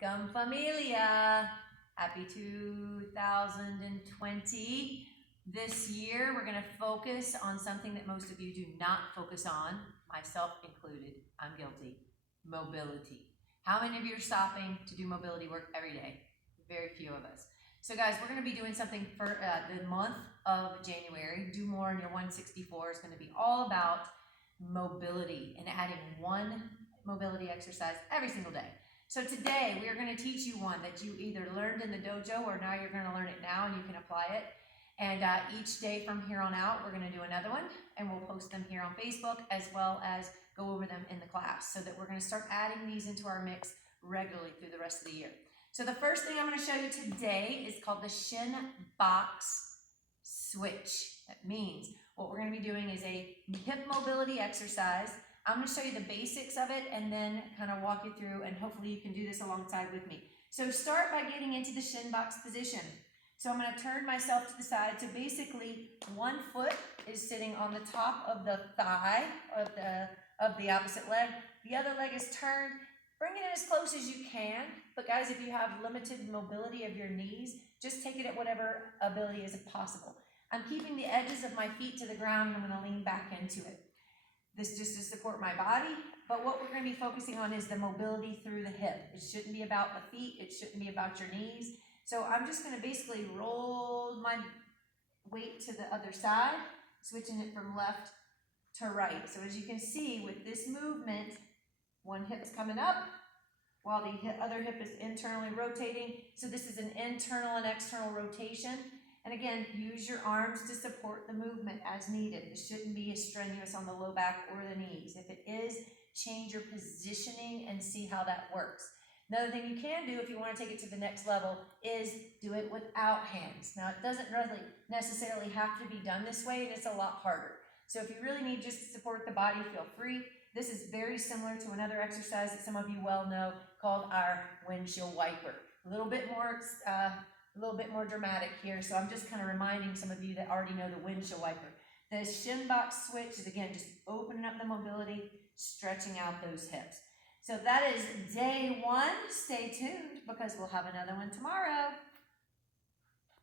Welcome, familia. Happy 2020. This year, we're going to focus on something that most of you do not focus on, myself included. I'm guilty. Mobility. How many of you are stopping to do mobility work every day? Very few of us. So guys, we're going to be doing something for the month of January. Do More in Your 164 is going to be all about mobility and adding one mobility exercise every single day. So today we are going to teach you one that you either learned in the dojo or now you're going to learn it now and you can apply it. And each day from here on out, we're going to do another one and we'll post them here on Facebook as well as go over them in the class so that we're going to start adding these into our mix regularly through the rest of the year. So the first thing I'm going to show you today is called the Shinbox switch. That means what we're going to be doing is a hip mobility exercise. I'm going to show you the basics of it and then kind of walk you through, and hopefully you can do this alongside with me. So start by getting into the Shinbox position. So I'm going to turn myself to the side. So basically one foot is sitting on the top of the thigh of the opposite leg. The other leg is turned. Bring it in as close as you can. But guys, if you have limited mobility of your knees, just take it at whatever ability is possible. I'm keeping the edges of my feet to the ground and I'm going to lean back into it. This just to support my body, but what we're going to be focusing on is the mobility through the hip. It shouldn't be about the feet, it shouldn't be about your knees. So I'm just going to basically roll my weight to the other side, switching it from left to right. So as you can see with this movement, one hip's coming up while the other hip is internally rotating. So this is an internal and external rotation. And again, use your arms to support the movement as needed. This shouldn't be as strenuous on the low back or the knees. If it is, change your positioning and see how that works. Another thing you can do if you want to take it to the next level is do it without hands. Now, it doesn't really necessarily have to be done this way, and it's a lot harder. So if you really need just to support the body, feel free. This is very similar to another exercise that some of you well know called our windshield wiper. A little bit more dramatic here, so I'm just kind of reminding some of you that already know the windshield wiper. The Shinbox switch is, again, just opening up the mobility, stretching out those hips. So that is day one. Stay tuned because we'll have another one tomorrow.